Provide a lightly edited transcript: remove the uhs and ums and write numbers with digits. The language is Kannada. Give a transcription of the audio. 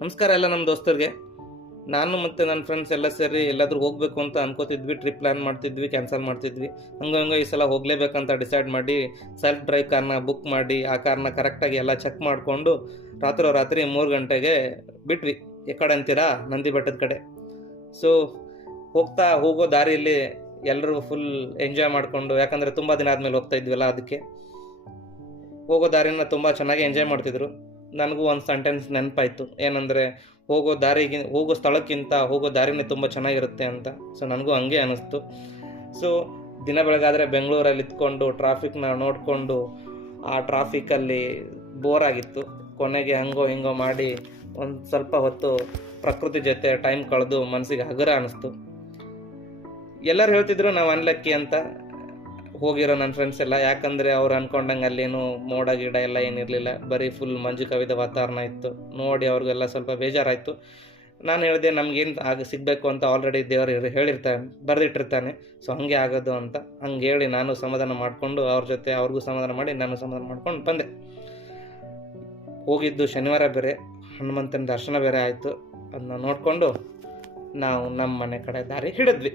ನಮಸ್ಕಾರ ಎಲ್ಲ ನಮ್ಮ ದೋಸ್ತರಿಗೆ. ನಾನು ಮತ್ತು ನನ್ನ ಫ್ರೆಂಡ್ಸ್ ಎಲ್ಲ ಸೇರಿ ಎಲ್ಲಾದ್ರೂ ಹೋಗಬೇಕು ಅಂತ ಅನ್ಕೋತಿದ್ವಿ. ಟ್ರಿಪ್ ಪ್ಲ್ಯಾನ್ ಮಾಡ್ತಿದ್ವಿ, ಕ್ಯಾನ್ಸಲ್ ಮಾಡ್ತಿದ್ವಿ. ಹಂಗೆ ಈ ಸಲ ಹೋಗಲೇಬೇಕಂತ ಡಿಸೈಡ್ ಮಾಡಿ ಸೆಲ್ಫ್ ಡ್ರೈವ್ ಕಾರ್ನ ಬುಕ್ ಮಾಡಿ ಆ ಕಾರ್ನ ಕರೆಕ್ಟಾಗಿ ಎಲ್ಲ ಚೆಕ್ ಮಾಡಿಕೊಂಡು ರಾತ್ರಿ 3 ಗಂಟೆಗೆ ಬಿಟ್ವಿ. ಈ ಕಡೆ ಅಂತೀರಾ, ನಂದಿ ಬೆಟ್ಟದ ಕಡೆ. ಸೊ ಹೋಗೋ ದಾರಿಯಲ್ಲಿ ಎಲ್ಲರೂ ಫುಲ್ ಎಂಜಾಯ್ ಮಾಡಿಕೊಂಡು, ಯಾಕಂದರೆ ತುಂಬ ದಿನ ಆದಮೇಲೆ ಹೋಗ್ತಾ ಇದ್ವಲ್ಲ, ಅದಕ್ಕೆ ಹೋಗೋ ದಾರಿನ ತುಂಬ ಚೆನ್ನಾಗಿ ಎಂಜಾಯ್ ಮಾಡ್ತಿದ್ರು. ನನಗೂ ಒಂದು ಸೆಂಟೆನ್ಸ್ ನೆನಪಾಯಿತು, ಏನಂದರೆ ಹೋಗೋ ಸ್ಥಳಕ್ಕಿಂತ ಹೋಗೋ ದಾರಿನೇ ತುಂಬ ಚೆನ್ನಾಗಿರುತ್ತೆ ಅಂತ. ಸೊ ನನಗೂ ಹಂಗೆ ಅನ್ನಿಸ್ತು. ಸೊ ದಿನ ಬೆಳಗಾದರೆ ಬೆಂಗಳೂರಲ್ಲಿ ಇದ್ಕೊಂಡು ಟ್ರಾಫಿಕ್ನ ನೋಡಿಕೊಂಡು ಆ ಟ್ರಾಫಿಕಲ್ಲಿ ಬೋರ್ ಆಗಿತ್ತು. ಕೊನೆಗೆ ಹಂಗೋ ಮಾಡಿ ಒಂದು ಸ್ವಲ್ಪ ಹೊತ್ತು ಪ್ರಕೃತಿ ಜೊತೆ ಟೈಮ್ ಕಳೆದು ಮನಸ್ಸಿಗೆ ಹಗುರ ಅನ್ನಿಸ್ತು. ಎಲ್ಲರೂ ಹೇಳ್ತಿದ್ರು ನಾವು ಅನ್ಲಕ್ಕಿ ಅಂತ, ಹೋಗಿರೋ ನನ್ನ ಫ್ರೆಂಡ್ಸ್ ಎಲ್ಲ. ಯಾಕಂದರೆ ಅವ್ರು ಅಂದ್ಕೊಂಡಂಗೆ ಅಲ್ಲೇನು ಮೋಡ ಗಿಡ ಎಲ್ಲ ಏನಿರಲಿಲ್ಲ, ಬರೀ ಫುಲ್ ಮಂಜು ಕವಿದ ವಾತಾವರಣ ಇತ್ತು. ನೋಡಿ ಅವ್ರಿಗೆಲ್ಲ ಸ್ವಲ್ಪ ಬೇಜಾರಾಯಿತು. ನಾನು ಹೇಳಿದೆ, ನಮಗೇನು ಸಿಗಬೇಕು ಅಂತ ಆಲ್ರೆಡಿ ದೇವರು ಬರೆದಿಟ್ಟಿರ್ತಾನೆ. ಸೊ ಹಾಗೆ ಆಗೋದು ಅಂತ ಹಂಗೆ ಹೇಳಿ ನಾನು ಸಮಾಧಾನ ಮಾಡಿಕೊಂಡು ಅವ್ರ ಜೊತೆ ಅವ್ರಿಗೂ ಸಮಾಧಾನ ಮಾಡಿ ನಾನು ಸಮಾಧಾನ ಮಾಡ್ಕೊಂಡು ಬಂದೆ. ಹೋಗಿದ್ದು ಶನಿವಾರ ಬೇರೆ, ಹನುಮಂತನ ದರ್ಶನ ಬೇರೆ ಆಯಿತು. ಅದನ್ನ ನೋಡಿಕೊಂಡು ನಾವು ನಮ್ಮ ಮನೆ ಕಡೆ ದಾರಿ ಹಿಡಿದ್ವಿ.